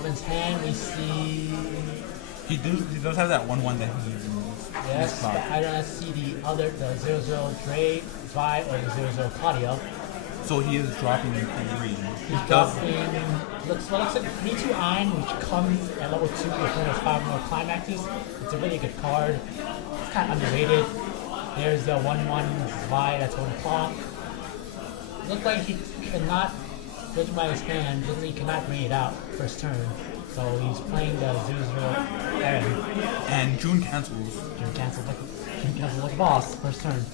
Alvin's hand, we see. He does have that 1/1 that he uses. Yes, I don't see the 0/0 Dre, Vi, or the 0/0 Claudia. So he is dropping 3. He's dropping, looks like 3/2 Ein, which comes at level 2 with one of 5 more climaxes. It's a really good card. It's kind of underrated. There's the 1/1 Vi, that's 1 o'clock. Looks like he cannot, judging by his hand, looks like he cannot bring it out first turn. So he's playing the 0/0 Aaron. And Joon cancels. Joon cancels like a boss first turn.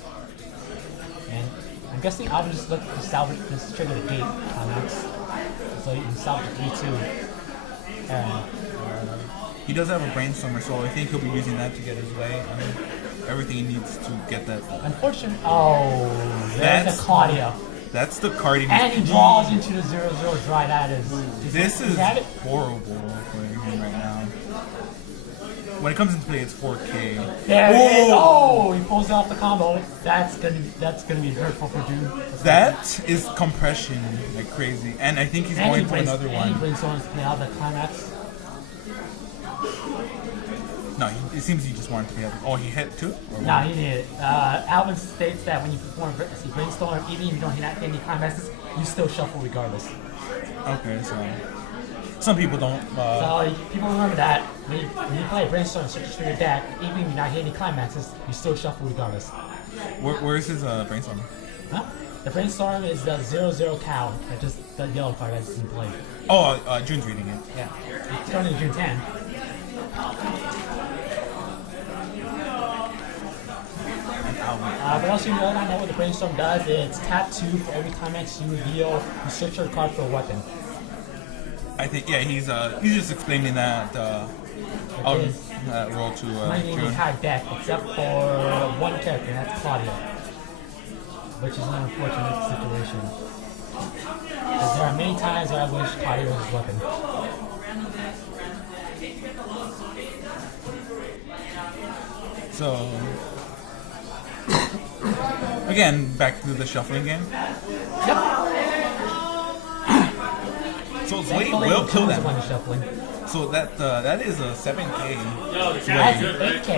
And I'm guessing Alvin just looked to salvage this trigger the gate climax. So you can salvage 3/2 Aaron. He does have a brainstormer, so I think he'll be using that to get his way. I mean, everything he needs to get that. Unfortunately, oh, there's the Claudia. That's the card he needs. And he draws into the 0/0 Dry. That is. This is horrible for him right now. When it comes into play, it's 4K. There it is. Oh, he pulls off the combo. That's gonna be hurtful for Joon. That is compression like crazy, and I think he's going for another one. And he brings someone to play out the climax. No, it seems he just wanted to hit. Oh, he hit 2? No, he did it. Alvin states that when you perform Brainstorm, even if you don't hit any climaxes, you still shuffle regardless. Okay, so some people don't. So people remember that when you play Brainstorm, search through your deck, even if you're not hitting any climaxes, you still shuffle regardless. Where's his Brainstorm? Huh? The Brainstorm is the 0/0 Cow, that's just the yellow card that's in play. Oh, June's reading it. Yeah, it's going to June's hand. But also, you know what the Brainstorm does? It's tap 2 for every climax you reveal. You search your card for a weapon. I think, yeah, he's just explaining that role to June. The entire deck except for one character, and that's Claudia, which is an unfortunate situation. Because there are many times where I wish Claudia was his weapon. So. Again, back to the shuffling game. Yep. So Zway will kill them. So that is a 7K. That's 8K.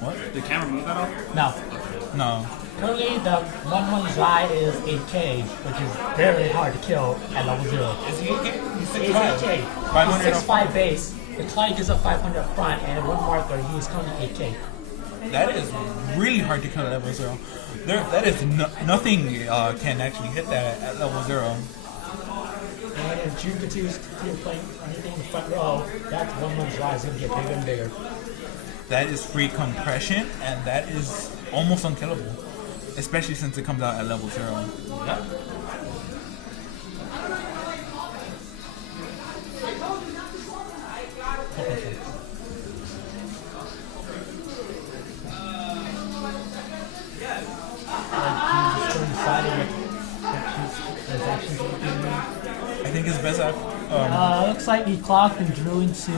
What? Did the camera move that off? No. No. Currently, the 1/1 Zai is 8K, which is very hard to kill at level 0. Is he 8K? He's 6'5". 8K. 500 He's 6'5" base. The Clyde gives up 500 up front, and at 1 marker, he is currently 8K. That is really hard to kill at level 0. That is nothing can actually hit that at level 0. And if Joon continues to play anything in the front row, that's 1/1 Zai is going to get bigger and bigger. That is free compression, and that is almost unkillable. Especially since it comes out at level 0. Yep. I think his best looks like he clocked and drew into.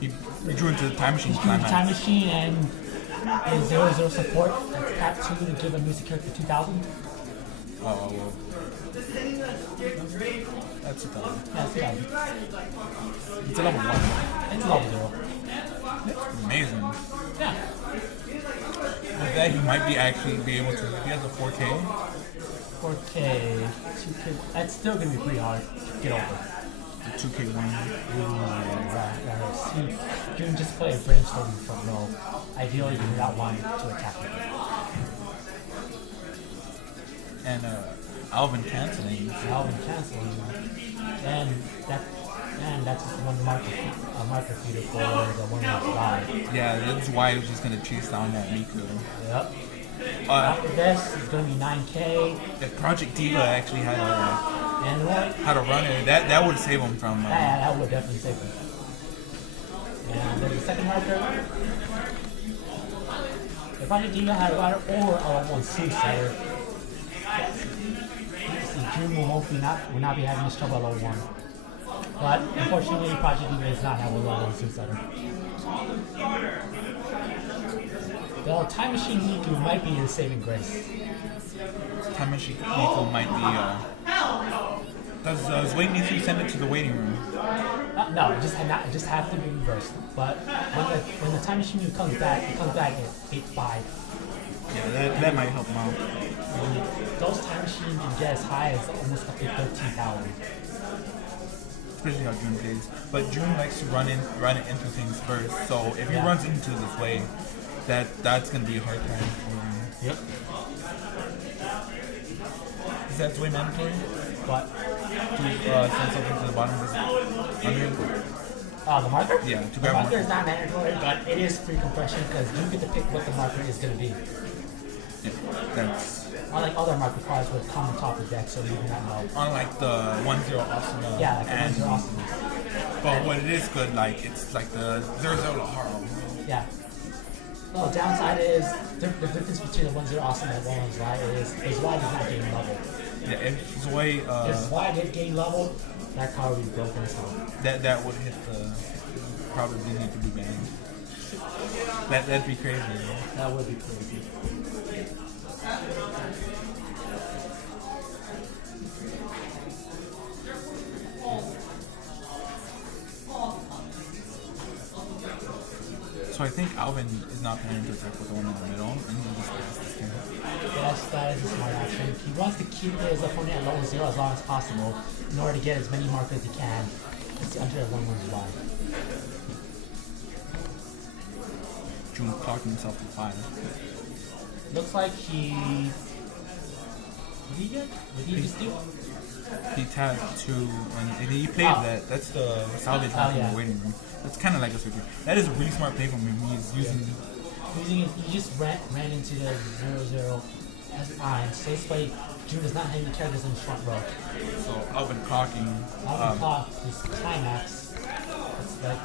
He drew into the time machine. He drew into the time machine and his 0/0 support. That's tap 2 to give a music character 2,000. Oh well. That's 2,000. Yeah, it's 2,000. It's a level 1. It's a level 0. That's amazing. Yeah. With that, he might be able to. He has a 4K. 4K, 2K. That's still gonna be pretty hard to get over. The 2K1. You can just play a Brainstorm in the front row. Ideally, you do not want to attack it. And Alvin canceling. And that's just one marker feeder for the 1/1 Zai. Yeah, that's why he was just gonna chase down that Miku. Yep. After this, it's going to be 9K. If Project Diva actually had a runner, that would save him from. Yeah, that would definitely save him. And there's a second marker. If Project Diva had a runner or a 1 suicider, Joon will not be having this trouble at level 1. But unfortunately, Project Diva does not have a level 1 suicider. The Time Machine Miku might be his saving grace. Time Machine Miku might be. Does Wade need to send it to the waiting room? No, it just have to be reversed. But when the time machine comes back, it comes back at 8.5. Yeah, that might help him out. Those time machines can get as high as almost up to 13,000. Especially how Joon plays. But Joon likes to run into things first. So if he runs into this way, that's gonna be a hard time for him. Yep. Is that way mandatory? What? To send something to the bottom of this under? The marker? Yeah, to the grab marker is not mandatory, but it is free compression because you get to pick what the marker is going to be. Yeah, that's... Unlike other marker cards would come on top of the deck, so you do not know. Unlike the 1-0 Asuna. Yeah, like the 1-0 Asuna. But what it is good, like, it's like the 0-0 Haro. Yeah. Well, the downside is, the difference between the 1-0 Asuna and 1-1 Zwei is Zwei does not gain level. Yeah, if Zwei... if Zwei did gain level, that card would be broken, so... That would hit the... probably need to be banned. That'd be crazy. That would be crazy. So I think Alvin is not planning to attack with the one in the middle, and he just passes this turn. Yes, that is a smart action. He wants to keep his opponent at level 0 as long as possible in order to get as many markers as he can until 1-1 Zwei. Joon clocking himself to 5. Looks like he... What did he get? What did he just do? He tapped 2, and he played that. That's the salvage one from the waiting room. That's kind of like a switcher. That is a really smart play from him. He's using... He just ran into the 0-0 as iron. So this way, Joon does not have any characters in the front row. So Alvin clocking... Alvin clock is climax. It's like...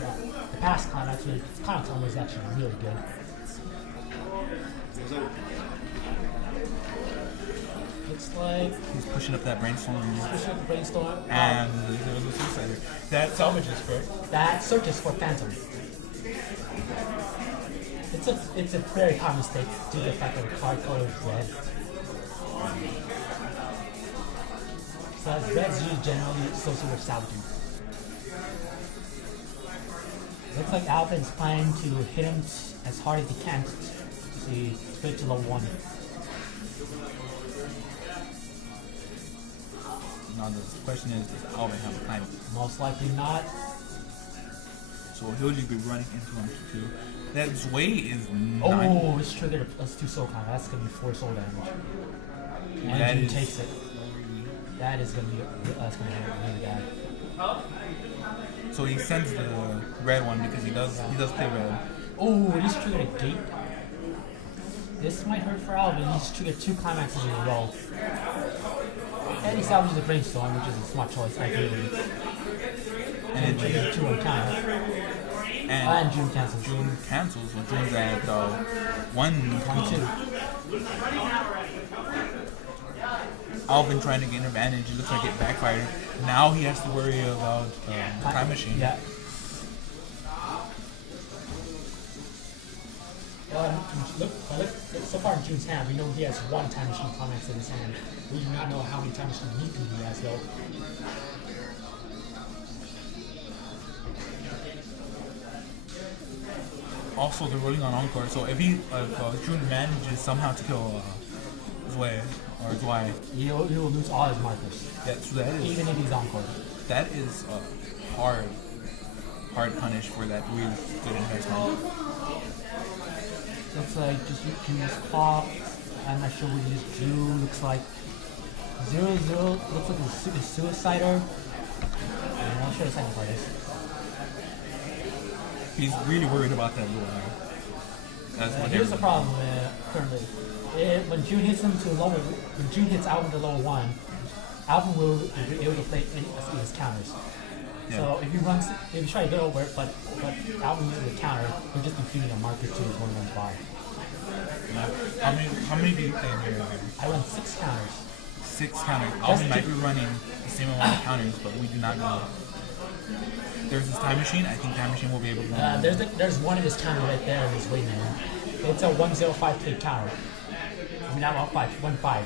Yeah, the past climax was actually really good. Looks like he's pushing up that brainstorm. And there was a suicider. That salvages, correct? That searches for phantom. It's a very common mistake due to the fact that the card color is red. So red's used generally associated with salvaging. Looks like Alvin's planning to hit him as hard as he can to straight to level 1. Now the question is, does Alvin have a time? Most likely not. So he'll be running into him too. That Zwei is 9. Oh, it's triggered a +2 soul con. That's gonna be 4 soul damage. And Joon takes it. That is gonna be really bad. So he sends the red one because he does play red. Oh, he's triggered a gate. This might hurt for Alvin. He's triggered 2 climaxes in a row. And he salvages the brainstorm, which is a smart choice, ideally. And it triggers 2 on counter. And Joon cancels. Joon cancels, which means that 1-2. Alvin trying to gain advantage. It looks like it backfired. Now he has to worry about the time machine. Yeah. Look, so far in Joon's hand, we know he has 1 time machine climax in his hand. We do not know how many time machine he has, though. Also, they're rolling on Encore, so if Joon manages somehow to kill Zwei, he will lose all his markers. Yeah, so that is, even if he's Encore. That is a hard punish for that really good investment. Looks like just Joon's claw. I'm not sure what he just drew. Looks like 0-0. Looks like a suicider. I'm not sure the second part is. He's really worried about that little guy. That's what here's the problem currently. When Joon hits Alvin to level 1, Alvin will be able to play his counters. Yeah. So if he tries to get over it, but Alvin uses a counter, he'll just be feeding a marker to his 1-1 Zwei. How many do you play in here? I run 6 counters. 6 counters. Alvin might be running the same amount of counters, but we do not know. There's this time machine. I think time machine will be able to run. There's one of his counter right there in his waiting room. It's a 105k counter. I mean, not 1-5.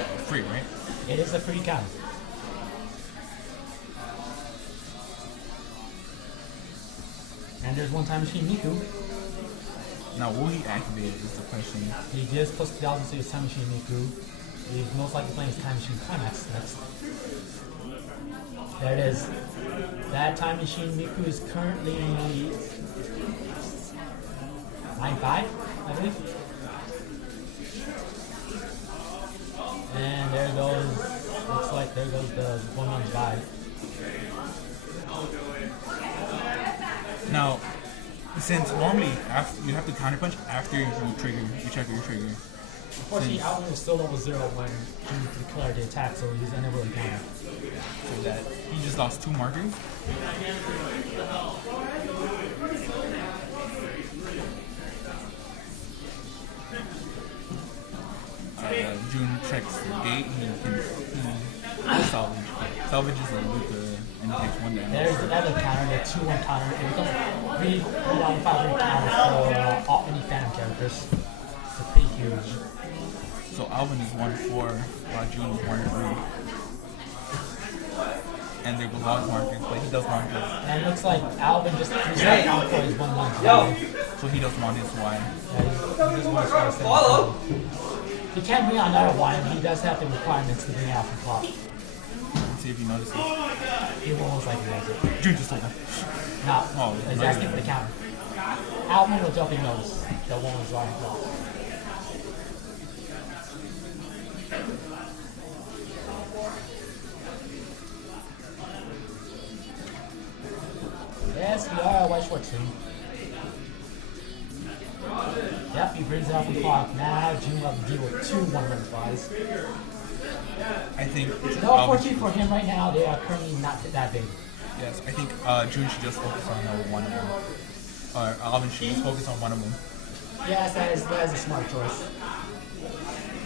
it's free, right? It is a free counter. And there's one time machine Miku. Now, will he activate it is the question. He just plus 2,000 to his time machine Miku. He's most likely playing his time machine climax next. There it is. That time machine Miku is currently 9.5, I believe. And there goes, looks like there goes the 1-1-5. Now, since normally you have to counterpunch after you check your trigger. Unfortunately, Alvin was still level 0 when Joon declared the attack, so he's unable to counter. So that he just lost 2 markers. Joon checks the gate. He salvages the Luca and he takes 1 down. There's another counter, the 2-1 counter. It becomes 3-5 counter for any Phantom characters. It's pretty huge. So Alvin is 1-4 while Joon is 1-3. And they're block markers, but he does want this. And it looks like Alvin just reserved out for his 1-1. So he does want his Y. Yeah, he just wants to follow. He can bring out another one, and he does have the requirements to bring out from clock. Let's see if he notices. He will most likely does it. Joon just told him. No, Oh, he's asking for the counter. Alvin will definitely notice that one was riding clock. Yes, we are a white short team. Yep, he brings it up from clock. Now Joon will have to deal with 2 1-1-5s. I think No, unfortunately for him right now, they are currently not that big. yes, I think Joon should just focus on one of them. Or Alvin should just focus on one of them. Yes, that is a smart choice.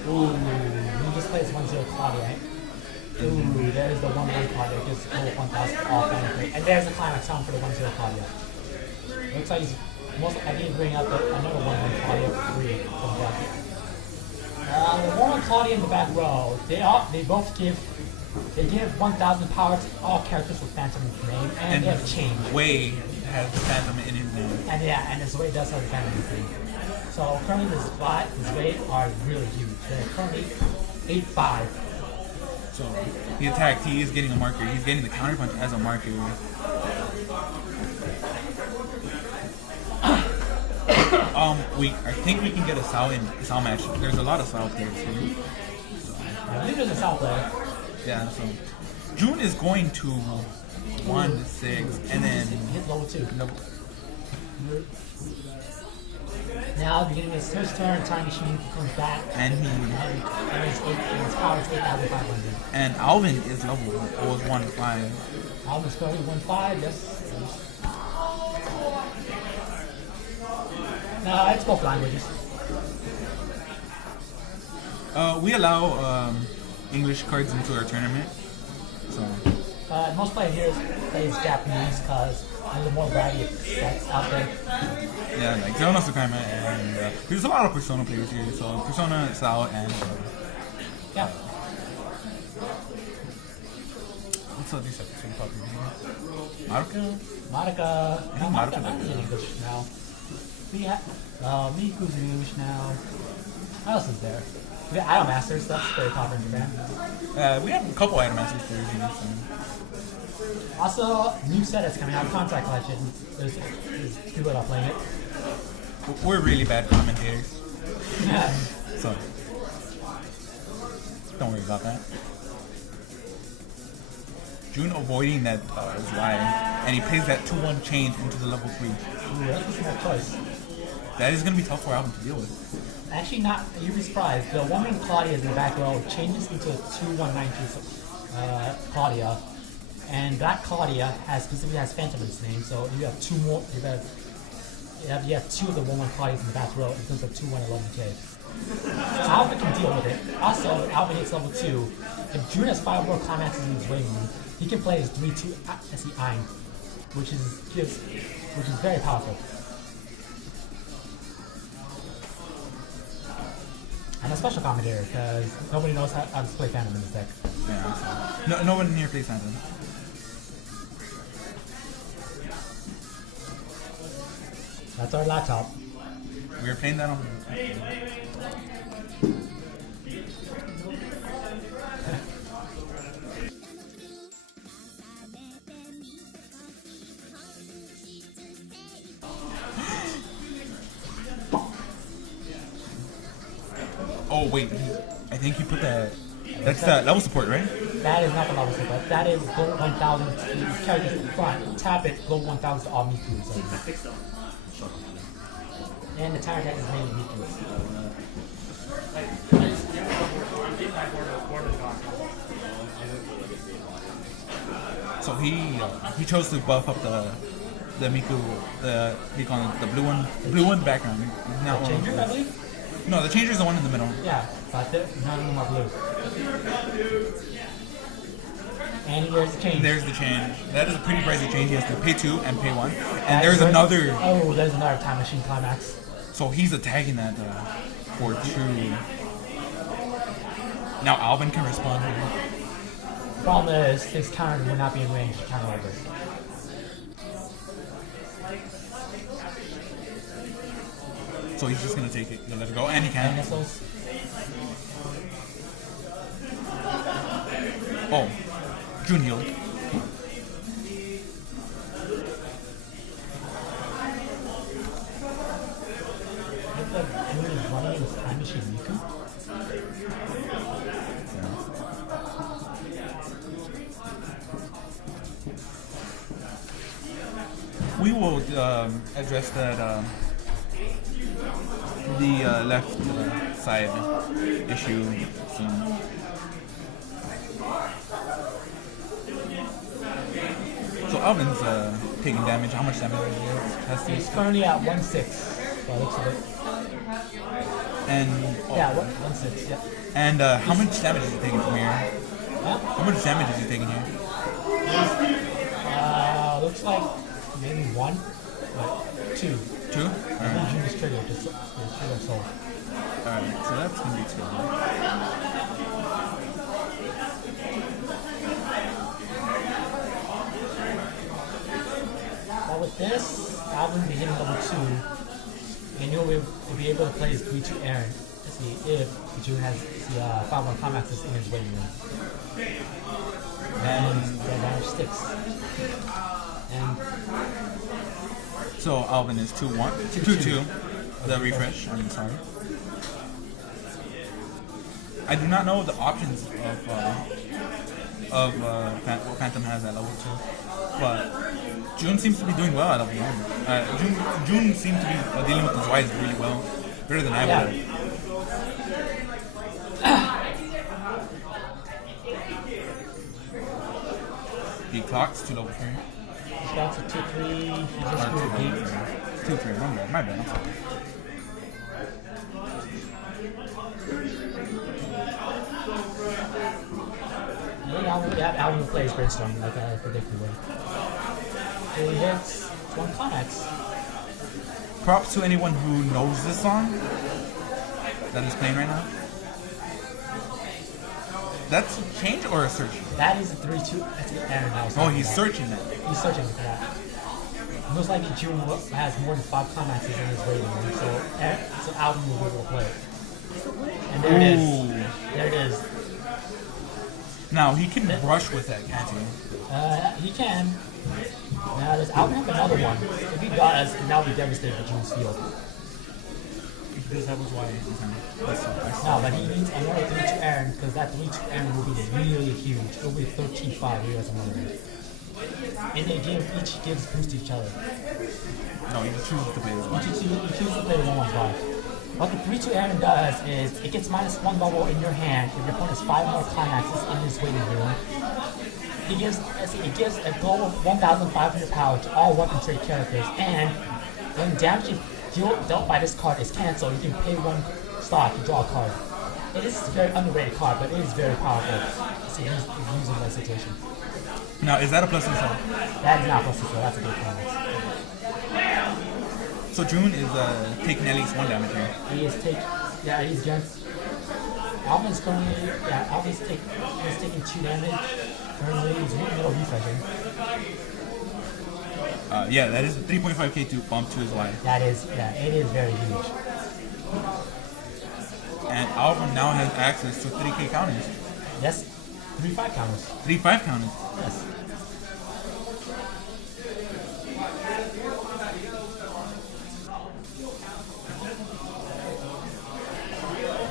Ooh, he just plays 1-0 Claudia, right? Ooh, there's the 1-1 Claudia, gives the full 1,000 off anything. And there's the climax sound for the 1-0 Claudia. Looks like he's most likely bring out another 1-1 Claudia for free from that. The 1-1 Claudia in the back row, they both give 1,000 power to all characters with Phantom in his name, and they have a chain. Way has the Phantom in his name. And yeah, and his weight does have a Phantom in his name. So currently his weight are really huge. They're currently 8.5. So he attacked, he is getting a marker. He's getting the counterpunch as a marker. I think we can get a Sao match. There's a lot of Sao players here. I believe there's a South player. Yeah, so Joon is going to 1-6 and then hit level 2. No, Now beginning his first turn, time machine comes back. and And his power is 8,500. and Alvin is level was 1-5. Alvin's currently 1-5, yes. No, it's both languages. We allow English cards into our tournament. So Most players here plays Japanese because there's more variety of sets out there. yeah, like Zona Sukaima and there's a lot of Persona players here. So Persona, Sao, and Yeah. what's the this episode popular here? Maruka? Monica. No, Monica Monica does. in English now. We have Miku's in English now. What else is there? We got Idol Masters, that's very popular in Japan. We have a couple item masters players here. So. Also, new set that's coming out, Contract Collection. There's people that are playing it. We're really bad commentators. So don't worry about that. Joon avoiding that is why, and he pays that 2-1 change into the level 3. Ooh, that's a smart choice. That is going to be tough for Alvin to deal with. Actually, not. You'd be surprised. The woman Claudia in the back row changes into a 2-1-9-2 Claudia, and that Claudia specifically has Phantom in its name. So you have 2 more. You have 2 of the 1-1 Claudias in the back row in terms of 2-1-11K. So Alvin can deal with it. Also, if Alvin hits level 2, if Joon has 5 more climaxes in his wing, he can play his 3-2 SE Ein, which is very powerful. And a special commentator, because nobody knows how to play Phantom in this deck. Yeah. No one here plays Phantom. That's our laptop. We were playing that on. Oh wait, I think you put that. That's that level support, right? That is not the level support. That is go 1,000 to characters in front. Tap it, go 1,000 to all Miku. And the tower deck is mainly Miku. So he chose to buff up the Miku, the blue one background. Now Changer, I believe? no, the changer is the one in the middle. Yeah, but none of them are blue. And here's the change. There's the change. That is a pretty pricey change. He has to pay 2 and pay 1. And There's another. Oh, there's another time machine climax. So he's attacking that for 2. Now Alvin can respond here. The problem is his counter would not be in range to counter like this. So he's just gonna take it. He'll let it go, and he can. And missiles. Oh, Joon healed. Look like Joon is running with time machine Miku. We will address that the left side issue soon. So Alvin's taking damage. How much damage has He's he? currently at 1/6. By the looks of it. And Yeah, 1/6. Yeah. and how much damage is he taking from here? Huh? How much damage is he taking here? Looks like maybe 1, but 2. 2? I Alright. think Joon is triggered. Just trigger soul. Alright, so that's gonna be 2. But with this, Alvin will be hitting level 2, and you'll be able to play his 3/2 Aaron. Let's see if Joon has the 5-1 climaxes in his waiting room. And the damage sticks. And So Alvin is 2-1. 2-2. The refresh, I'm sorry. I do not know the options of what Phantom has at level 2. But Joon seems to be doing well at level 1. Joon seems to be dealing with his Weiss really well. Better than I would. He clocks to level 3. he's got to 2/3. He just grew a gate. 2-3, my bad, I'm sorry. Alvin plays Brainstorm like I predicted would. So he hits 1 climax. Props to anyone who knows this song that is playing right now. That's a change or a search? That is a 3/2. That's an Aaron now. Oh, he's searching that. He's searching for that. Most likely Joon has more than 5 climaxes in his waiting room, so Alvin will be able to play it. And there it is. There it is. Now he can rush with that, can't he? He can. Now does Alvin have another one? If he does, that would be devastating for Joon's field. He does have his way. No, but he needs another 3/2 Aaron because that 3/2 Aaron will be really huge. It'll be 13-5 here as another one. And they each gives boost to each other. No, he just chooses to play this one. You choose to play the 1/1 What the 3/2 Aaron does is it gets -1 bubble in your hand if your opponent has 5 more climaxes in his waiting room. It gives a global 1,500 power to all weapon trade characters, and when damage dealt by this card is cancelled, you can pay 1 stock to draw a card. It is a very underrated card, but it is very powerful. See, he's using that situation. Now, is that a plus or so? That is not plus 2, that's a good climax. So Joon is taking at least 1 damage here. He is he's against Alvin's taking 2 damage. Currently, he's middle refreshing. Yeah, that is a 3.5k to bump to his life. It is very huge. And Alvin now has access to 3k counters. Yes, 3-5 counters. 3-5 counters. Yes.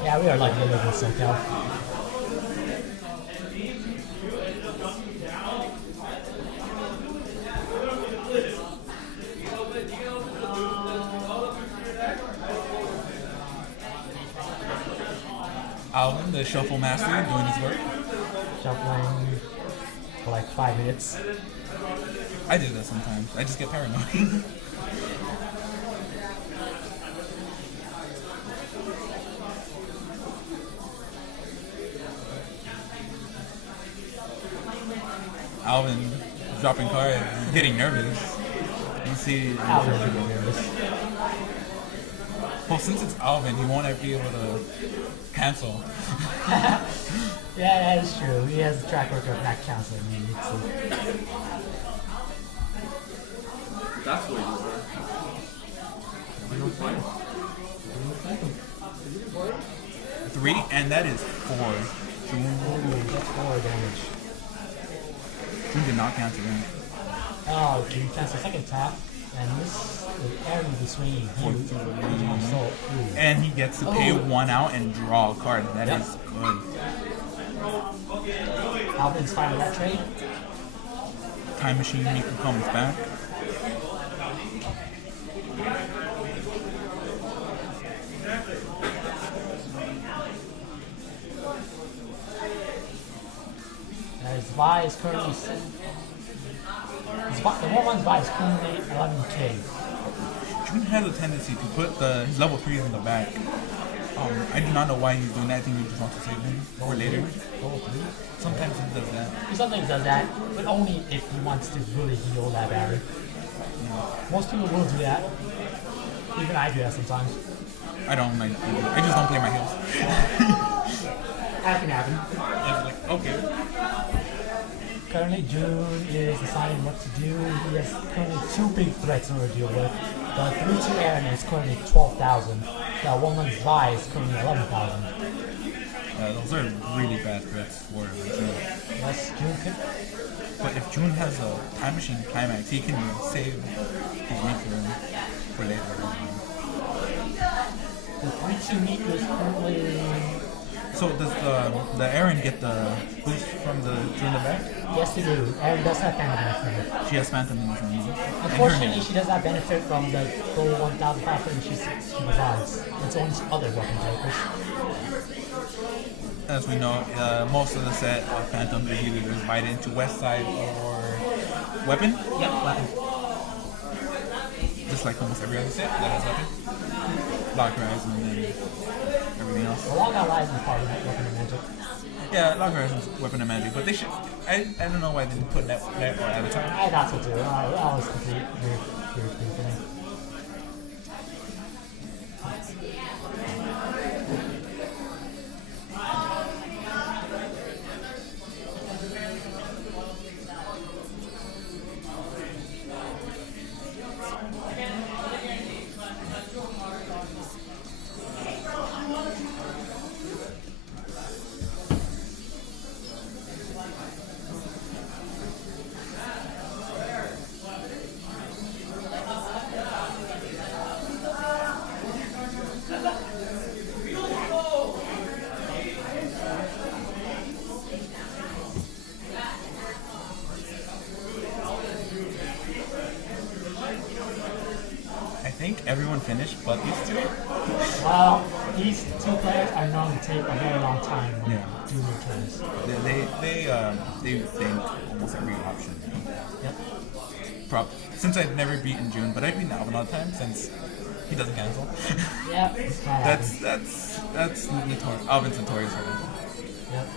Yeah, we are like living in SoCal. Alvin, the shuffle master, doing his work. Shuffling for like 5 minutes. I do that sometimes. I just get paranoid. Alvin dropping cards, getting nervous. You see, Alvin's getting nervous. well, since it's Alvin, he won't ever be able to cancel. Yeah, that is true. He has a track record of not canceling me. So. That's what you were. 3, and that is 4. Ooh, that's 4 damage. He did not cancel him. Oh, you cancel second tap, and this is Aaron will be swinging huge. So, And he gets to pay 1 out and draw a card. That is good. Alvin's fine with that trade. Time Machine Miku comes back. His buy is currently the 1-1's buy is currently 11k. Joon has a tendency to put his level 3s in the back. I do not know why he's doing that. I think he just wants to save him for later. Sometimes he does that. He sometimes does that, but only if he wants to really heal that battery. Most people will do that. Even I do that sometimes. I don't like. I just don't play my heals. That can happen. It's like, okay. Currently, Joon is deciding what to do. He has currently 2 big threats in order to deal with. The 3-2 Aaron is currently 12,000. The 1-1's Vi is currently 11,000. Those are really bad threats for Joon. Yes, Joon could. But if Joon has a time machine climax, he can save his Miku for later. The 3-2 Miku is currently... So does the Aaron get the boost from the Joon in the back? Yes, they do. Aaron does have Phantom benefit. She has Phantom in her name. Unfortunately, she does not benefit from the full 1,500 she provides. It's only other weapon types. As we know, most of the set of Phantom is either divided into West Side or Weapon. Yep, weapon. Just like almost every other set that has Weapon. Lock Rise and then everything else. The Long Rise is part of that weapon of magic. Yeah, Lock Rise is Weapon of Magic, but they should. I don't know why they didn't put that at a time. I thought so too. That was complete weird thing for me. I think everyone finished but these 2. Well, these 2 players are known to take a very long time when doing their turns. They think almost every option. Yep. Since I've never beaten Joon, but I've beaten Alvin all the time since he doesn't cancel. Yep. That's Alvin's notorious for that. Yep.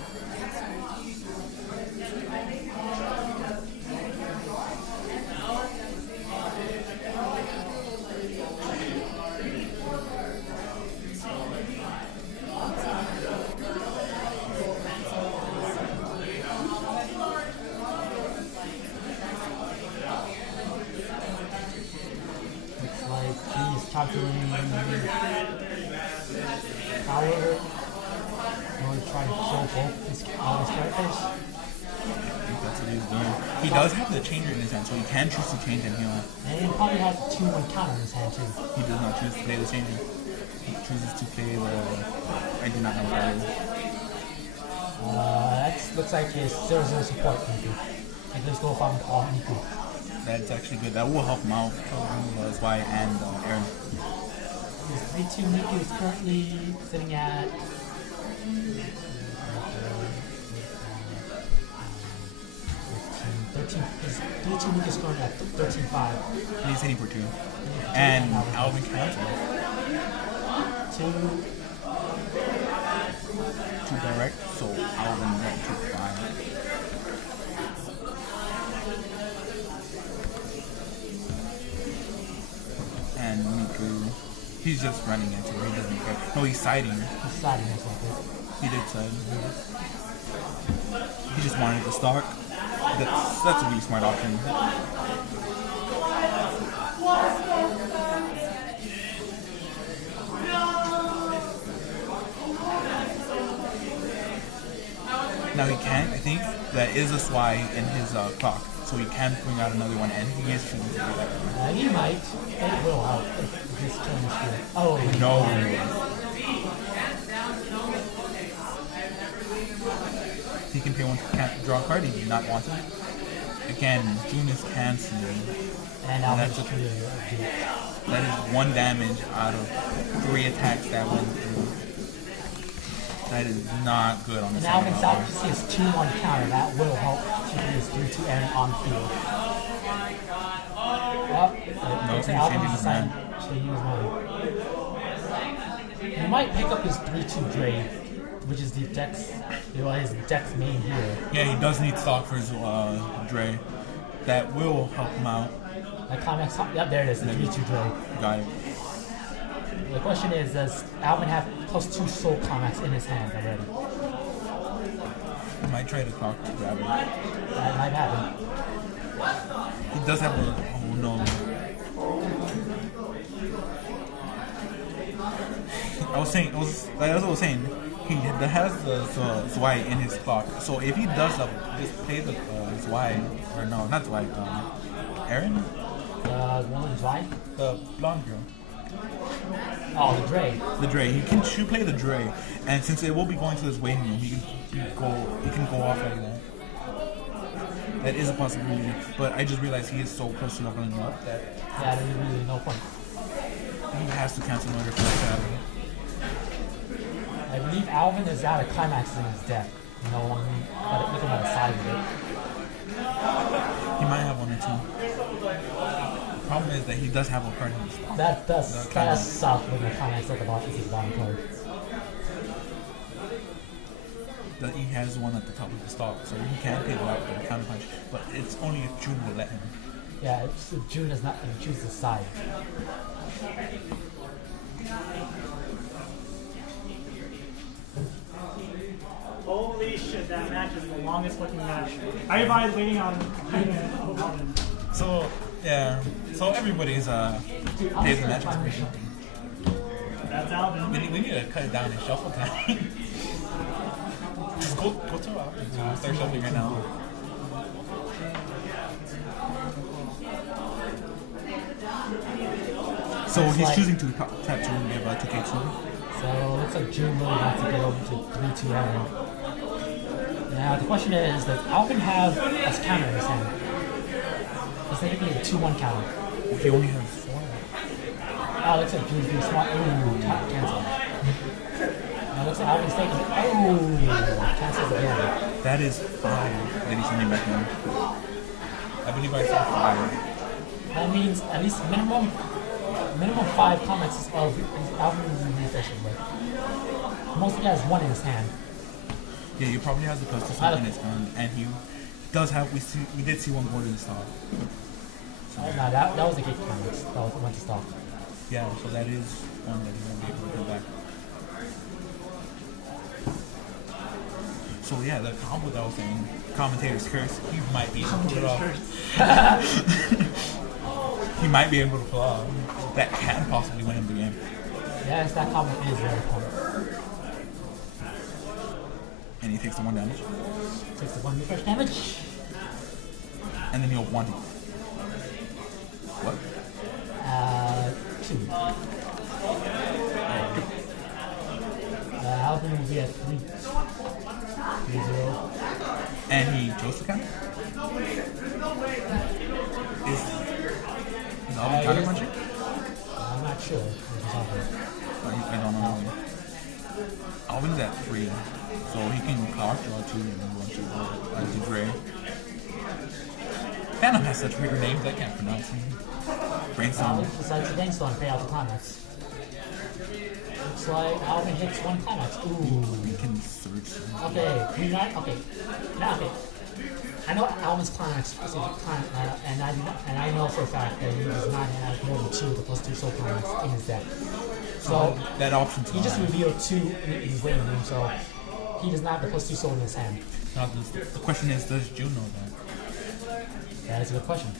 calculating power. I'm going to try to kill both his characters. I think that's what he's doing. He does have the changer in his hand, so he can choose to change and heal. And he probably has 2-1 counter in his hand too. He does not choose to play the changer. He chooses to play the... I do not know what that is. That looks like his 0-0 support Niku. And let's go from Niku. That's actually good. That will help him out. Zwei and Aaron. His 3-2 Niku is currently sitting at 13. His 3-2 Niku is currently at 13-5. He's hitting for 2. And Alvin cancels. 2. 2 direct, so Alvin went to 5. And Niku, he's just running into her, he doesn't care. No, he's siding. He's siding or something. He did side. He just wanted to stock. That's a really smart option. Now he can, I think, that is a Zwei in his clock, so he can bring out another one, and he is choosing to do that. He might. It will help if this turn is good. Oh, No. He can pay one to draw a card, he did not want to. Again, Joon is canceling. and that's Alvin a- should That is 1 damage out of 3 attacks that went through. That is not good on the And second Alvin's level. out to see his 2-1 counter. That will help keep his 3-2 Aaron on field. No, Alvin's he's changing his deciding hand. to use mine. He might pick up his 3-2 Dre, which is the Dex, his Dex main hero. Yeah, he does need stock for his Dre. That will help him out. Like comics, yep, there it is, the 3-2 Dre. Got it. The question is, does Alvin have +2 soul comics in his hand already? He might try to talk to grab it. That might happen. He does have a. Oh no. That's what I was saying. He has the Zwei in his clock. So if he does just play the Zwei, or no, not Zwei, Aaron? One is right? The blonde girl. Oh, the Dre. The Dre. He can play the Dre, and since it will be going to his waiting room, he can go off like that. That is a possibility, but I just realized he is so close to leveling up that Yeah, there's really no point. he has to cancel in order for that to happen. I believe Alvin is out of climaxes in his deck. No one, but looking at the side of it. He might have 1 or 2. The problem is that he does have a card in his stock. That does The kind of climax. suck when the climax at the bottom is his bottom card. That he has one at the top of the stock, so he can pay the counter punch, but it's only if Joon will let him. Yeah, it's, Joon is not going to choose the side. Holy shit, that match is the longest looking match. Everybody's waiting on Alvin. So yeah, so everybody's pays the match exhibition. That's Alvin. We need to cut it down and shuffle time. Just go to Alvin. Start shuffling right now. So he's choosing to tap 2 and give 2k2. So it looks like Joon really wants to get over to 3-2 Aaron. Now the question is, does Alvin have a counter in his hand? It's technically a 2-1 counter. He only has 4. Oh, it looks like Joon's being smart. Ooh, cancel. Now it looks like Alvin's taking. Oh, cancels again. That is 5, ladies and gentlemen. I believe I saw 5. That means at least minimum 5 comics of Alvin is efficient with. Mostly has 1 in his hand. Yeah, he probably has the plus 2 in his hand, and he does have. We did see 1 go to the stock. Oh, no, that was the kick comics. That was went to stop. Yeah, so that is one that he won't be able to go back. So yeah, the combo that I was saying, commentator's curse, he might be able to pull it off. he might be able to pull off. That can possibly win him the game. Yes, that combo is very common. And he takes the 1 damage. Takes the 1 refresh damage. And then he'll 1. What? 2. Alvin will be at 3. 3-0. And he chose the counter? Is Alvin counter punching? I'm not sure. I don't know. Alvin's at 3, so he can cost draw 2 and 1 to Dre. Phantom has such weird names I can't pronounce them. Brainstorm. Besides the Brainstorm, pay out the climax. Looks like Alvin hits 1 climax. Ooh. We can search. Okay, you not? Okay. Now, okay. I know Alvin's climax specific time, and I know for a fact that he does not have more than 2 of the +2 soul climax in his deck. So that option's he just revealed 2 in his waiting room, so he does not have the +2 soul in his hand. Now, the question is, does Joon know that? That is a good question.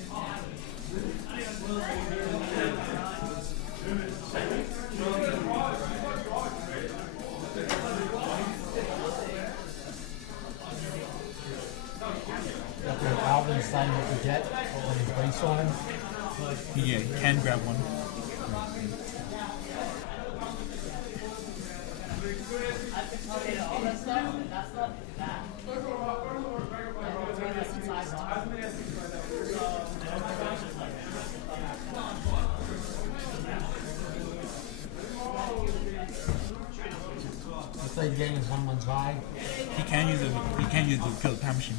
After Alvin deciding what to get on his brainstorm, He can grab 1. looks like he's getting his 1-1 drive. He can use it. He can use it to kill the time machine.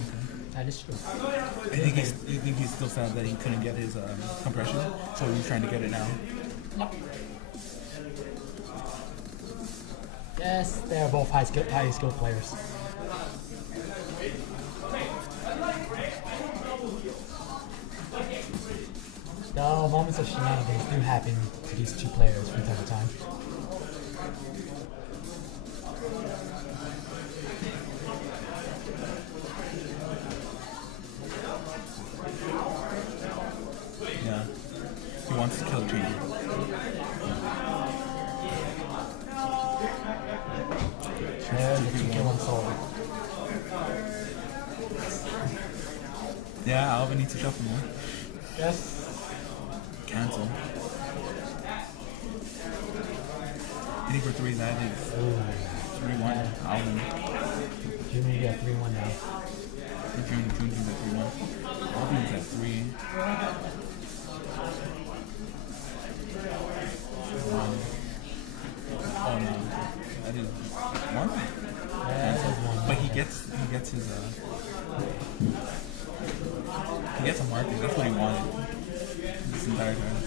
That is true. I think he's still sad that he couldn't get his compression, so he's trying to get it now. Yep. Yes, they are both high skill players. Though moments of shenanigans do happen to these 2 players from time to time. Yeah. He wants to kill Joon. There's the 2 kill on soul. Yeah, Alvin needs to shuffle more. Yes. Cancel. Hitting for 3, that is 3-1. Alvin. Joon will be at 3-1 now. Joon's at 3-1. Alvin's at 3. Oh no. That is 1. That is 1. But he gets his he gets a marker. That's what he wanted this entire time.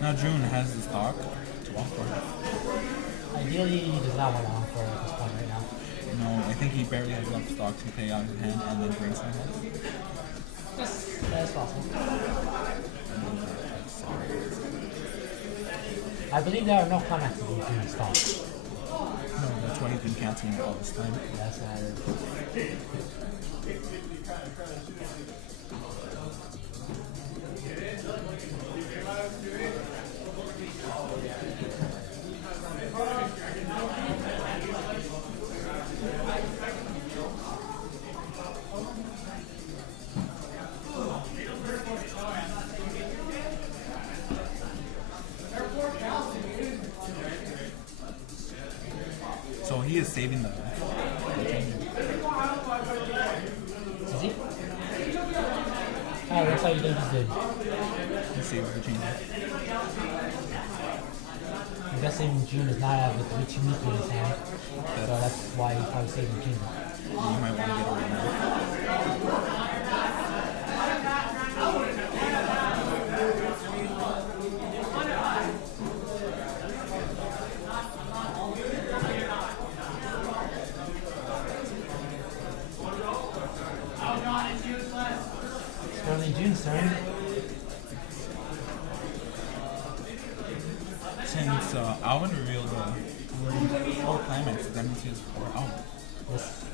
Now Joon has the stock to offer. Ideally, he does not want to offer at this point right now. No, I think he barely has enough stock to pay out his hand and then bring some else. Yes, that is possible. I believe there are no climaxes in Joon's stock. No, that's why he's been canceling it all this time. Yes, that is. So he is saving the. Is he? Oh, that's how you think he's good. He saves the change. I'm guessing Joon does not have the 3-2 in his hand, so that's why he's probably saving Joon. You might want to get away now. It's currently Joon's turn. Since Alvin revealed all the climaxes. That means he has 4 Alvin. Yes.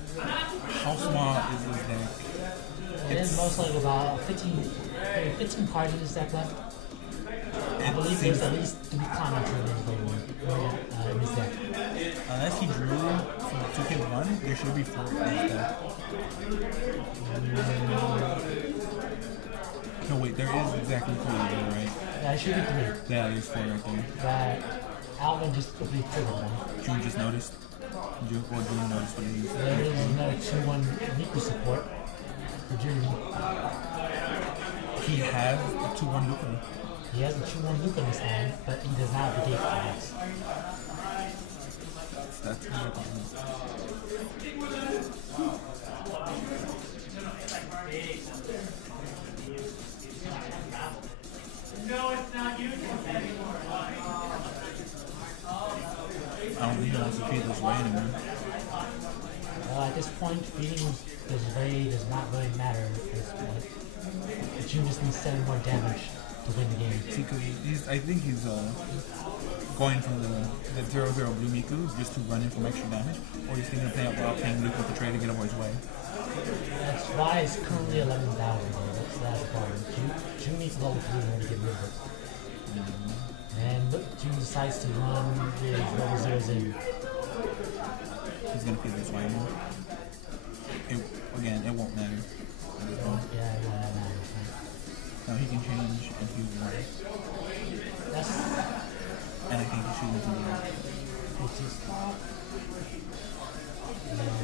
How small is this deck? It is mostly about 15 cards in this deck left. I believe there's at least 3 climaxes in this deck. Unless he drew from 2K1, there should be 4 in this deck. No, wait, there is exactly 3 there, right? Yeah, it should be 3. Yeah, there's 4 right there. That Alvin just quickly triggered one. Joon just noticed. Joon noticed what it is. There is another 2-1 Miku support for Joon. He has a 2-1 Luca. He has a 2-1 Luke in his hand, but he does not have the gate cards. That's kind of problem. I don't think he wants to feed this way anymore. Well, at this point, feeding this way does not really matter at this point. Joon just needs 7 more damage to win the game. See, because I think he's going from the 0-0 blue Miku just to run in for extra damage, or he's thinking of playing while playing Luke with the trade to get over his way. That's why it's currently 11,000. That's the problem. Joon needs level 3 in order to get rid of it. And Joon decides to run with level 0s in. He's going to feel this way anymore. Again, it won't matter. Yeah, it won't matter. Now he can change if he wants. That's And I think he should continue.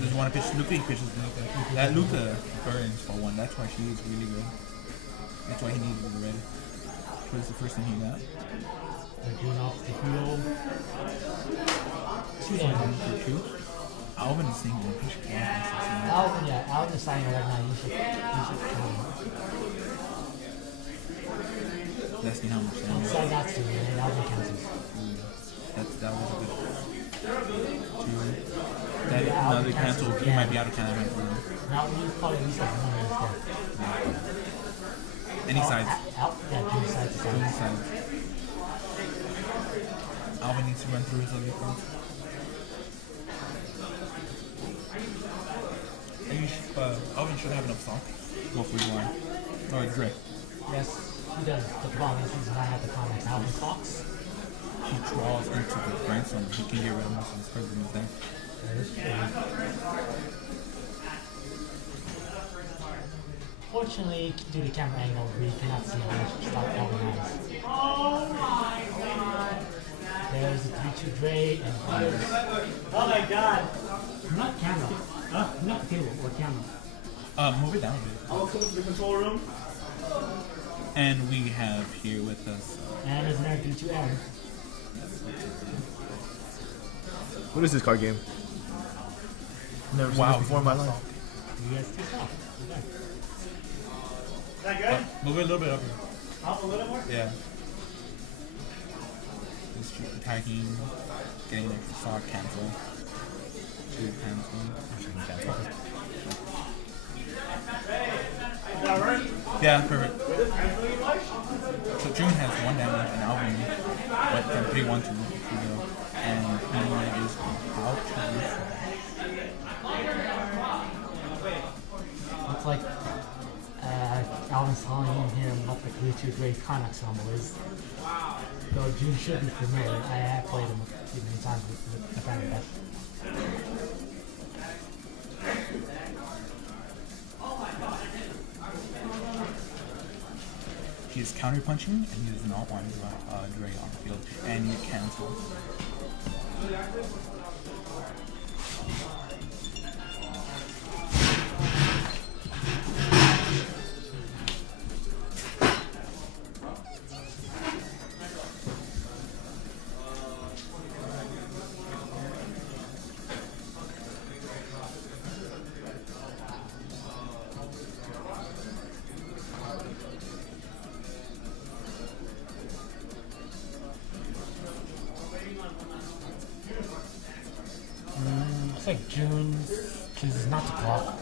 Doesn't want to pitch Luca, he pitches Luca. That Luca burns for 1, that's why she is really good. That's why he needed it already. What is the first thing he got? Joon off the field. 2 damage. For 2. Alvin is thinking he should Alvin is signing right now. You should Let's see how much He damage. said that's to me, and Alvin cancels. That was a good 2. That another cancel, he might be out of counter. Now you probably at least like 1 in his deck. Any sides. Yeah, Joon sides to Any sides. sides. Alvin needs to run through his other cards. Alvin should have enough stock. Go for his line. Or Dre. Yes, he does. The problem is he does not have the comics. Alvin talks. He draws into the grandson. He can get rid of most of his cards in his deck. That is true. Fortunately, due to camera angle, we cannot see how much stock Alvin has. There's the 3-2 Dre and Weiss. Oh my god. Not camera. Not table or camera. Move it down a bit. I'll come to the control room. And we have here with us. And there's another 3-2 Aaron. What is this card game? Never seen Wow. this before in my life. He has 2 stock. Okay. Is that good? Move it a little bit up here. Up a little more? Yeah. Just keep attacking, getting an extra stock, cancel. 2 cancel. Cancel. Does that work? Yeah, perfect. So Joon has 1 damage and Alvin went from 3-1 to 2-0. And he is about to refresh. Looks like Alvin's telling him what the 3-2 Dre Connex combo is. Though Joon should be familiar. I have played him a few many times with the family deck. He is counter punching and he does not want Dre on the field. And he cancels. Looks like Joon chooses not to call.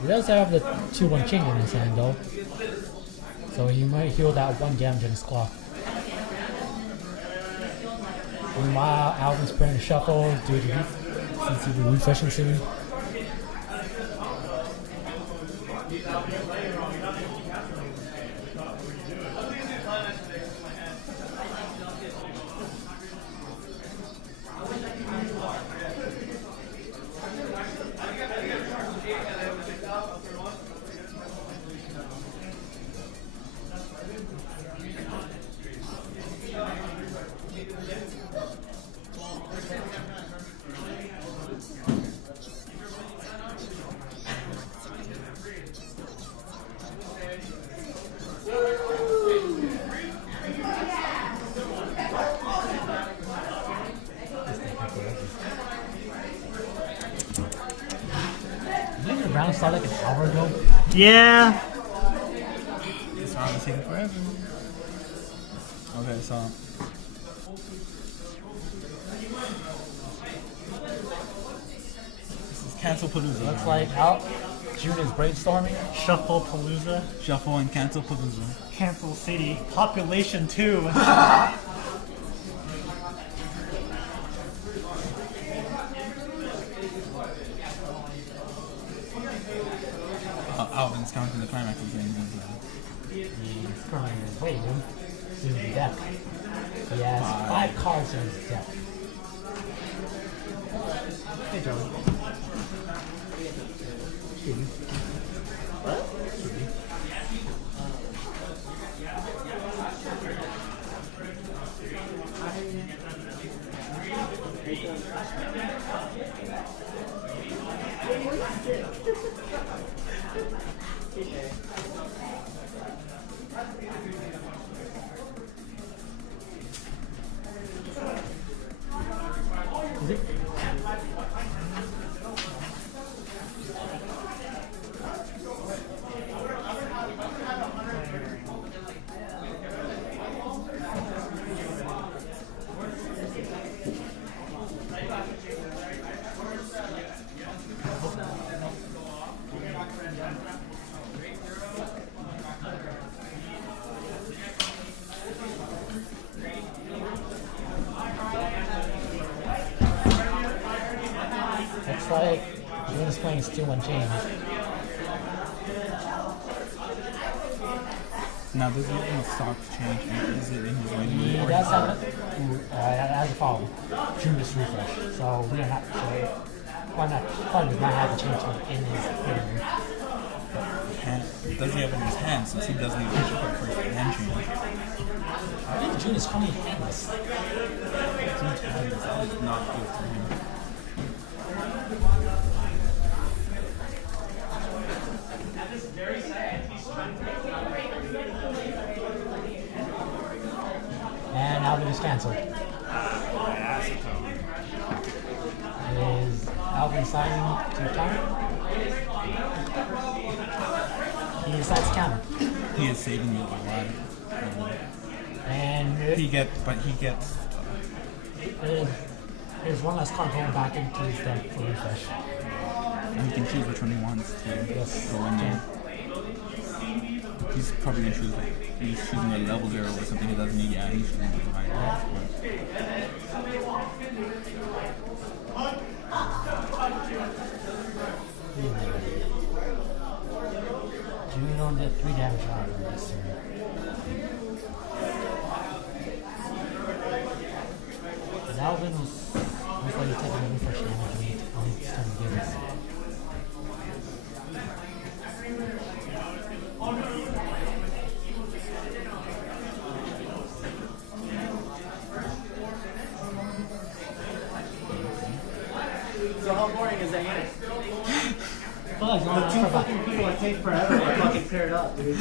He does have the 2-1 king in his hand though. So you might heal that 1 damage in his clock. Meanwhile, Alvin's putting a shuffle due to since he'll be refreshing soon. Didn't the round start like an hour ago? Yeah. This round is taking forever. Okay, so. This is Cancel Palooza. Looks like Joon is brainstorming. Shuffle Palooza. Shuffle and Cancel Palooza. Cancel City. Population 2. Alvin's counting the climax of the game. He's currently waiting to the deck. He has 5 cards in his deck. Hey, Joey. Is it? Looks like Joon is playing Steel Unchained. Now, does he even stock change? Is it in his waiting He room? does have as a follow, Joon is refresh. So we are not sure. Probably does not have the change in his waiting room. Does he have it in his hand since he doesn't need to put first hand change? I think Joon is currently handless. Seems that is not good for him. And Alvin is cancelled. Is Alvin signing to counter? He decides to counter. He is saving me a lot. And He gets. there's one less card going back into his deck for refresh. And he can choose which one he wants to Yes. go in there. He's probably gonna choose he's choosing a level 0 or something he doesn't need. Yeah, he's choosing the divine. Joon only did 3 damage out of this. And Alvin was most likely taking a refresh damage on his turn to give us. So how boring is that unit? Well, it's The not two for fucking people that take forever to fucking pair it up, dude.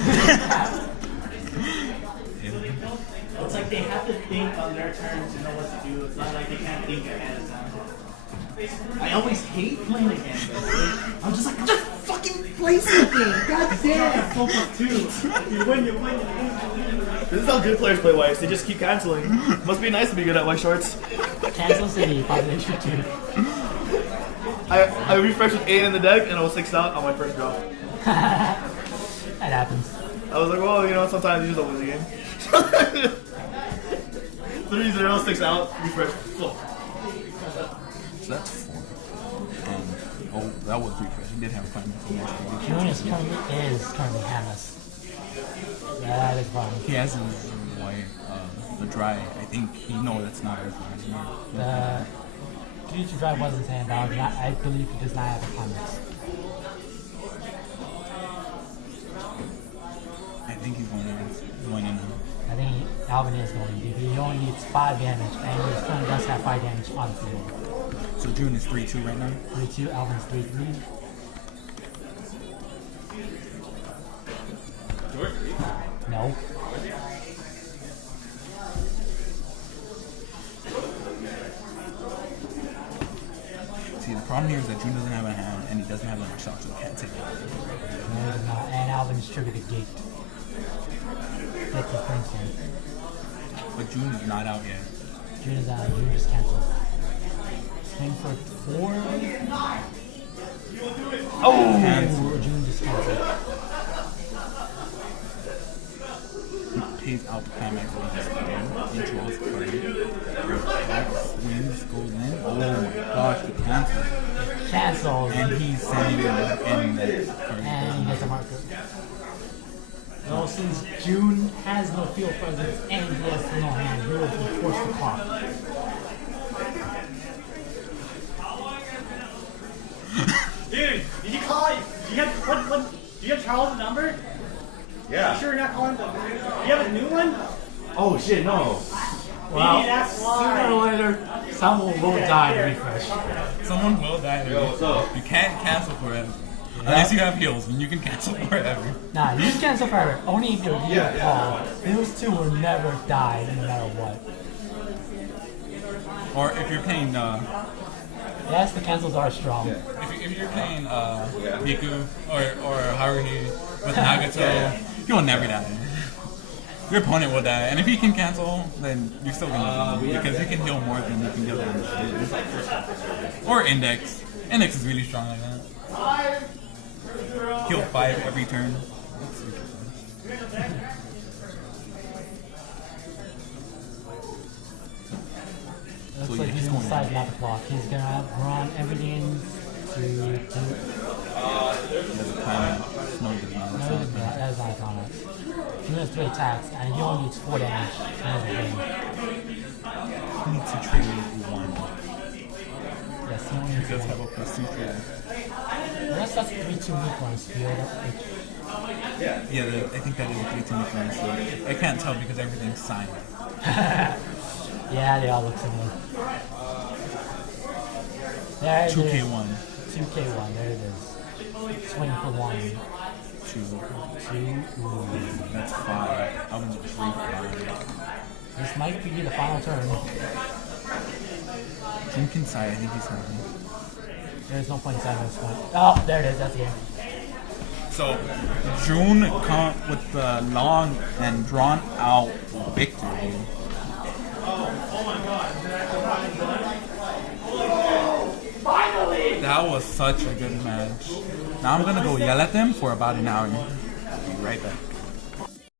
It's like they have to think on their turn to know what to do. It's not like they can't think ahead of time. I always hate playing against them. I'm just like, just fucking play something! God damn! Focus too. You win, you win, you win. This is how good players play Weiss. They just keep canceling. Must be nice to be good at Weiss shorts. Cancel City, population 2. I refreshed with 8 in the deck and I was 6 out on my first draw. That happens. I was like, well, you know, sometimes you just don't win the game. 3-0, 6 out, refresh. So that's 4. And oh, that was refresh. He did have a climate from yesterday. Joon is currently Hamas. That is wrong. He has his white, the dry. I think he knows that's not his dry. The Future Drive wasn't saying about it. I believe he does not have a comments. I think he's going in. I think Alvin is going to. He only needs 5 damage, and he currently does have 5 damage on the field. So Joon is 3-2 right now. 3-2, Alvin's 3-3. No. See, the problem here is that Joon doesn't have a hand, and he doesn't have enough shots, so he can't take it. No, he does not. And Alvin's triggered a gate. That's his thing, so. But Joon is not out yet. Joon is out. Joon just canceled. Swing for 4. Oh! Cancel. Joon just canceled. He pays out the climax of his game. He draws the card. Swings, goes in. Oh my gosh, he cancels. Cancels. And he's sending in the card. And he gets a marker. Well, since Joon has no field presence and he has no hand, he will be forced to clock. Dude, did you call it? Do you have Charles' number? Yeah. You sure you're not calling the? Do you have a new one? Oh shit, no. Well, Maybe that's why. sooner or later, someone will die to refresh. Someone will die. Yo, what's up? You can't cancel forever. Unless you have heals, and you can cancel forever. Nah, you can cancel forever. Only if you're here Paul. Those two will never die, no matter what. Or if you're playing, Yes, the cancels are strong. if you're playing Miku or Haruhi with Nagato, he will never die. Your opponent will die, and if he can cancel, then you're still gonna win because you can heal more than you can heal damage. Or Index. Index is really strong like that. Heal 5 every turn. Looks So like yeah, he's he's going decided not to block. He's gonna run everything to He has a plan. No, he does not. no, that is not a comment. He has 3 attacks and he only needs 4 damage in his game. He needs to trade 1. Yes, he only He needs does 1. have a +2 trade. Unless that's 3-2 weak on his field, which Yeah, I think that is a 3-2 difference. So I can't tell because everything's silent. yeah, they all look similar. There it is. 2K1. 2K1, there it is. Swing for 1. 2. 2. Ooh. That's 5. I'm 3-5. This might be the final turn. Jim Kinsai, I think he's happy. There's no point in signing this one. Oh, there it is. That's the game. So, Joon with the long and drawn out victory. That was such a good match. Now I'm gonna go yell at them for about an hour. Be right back.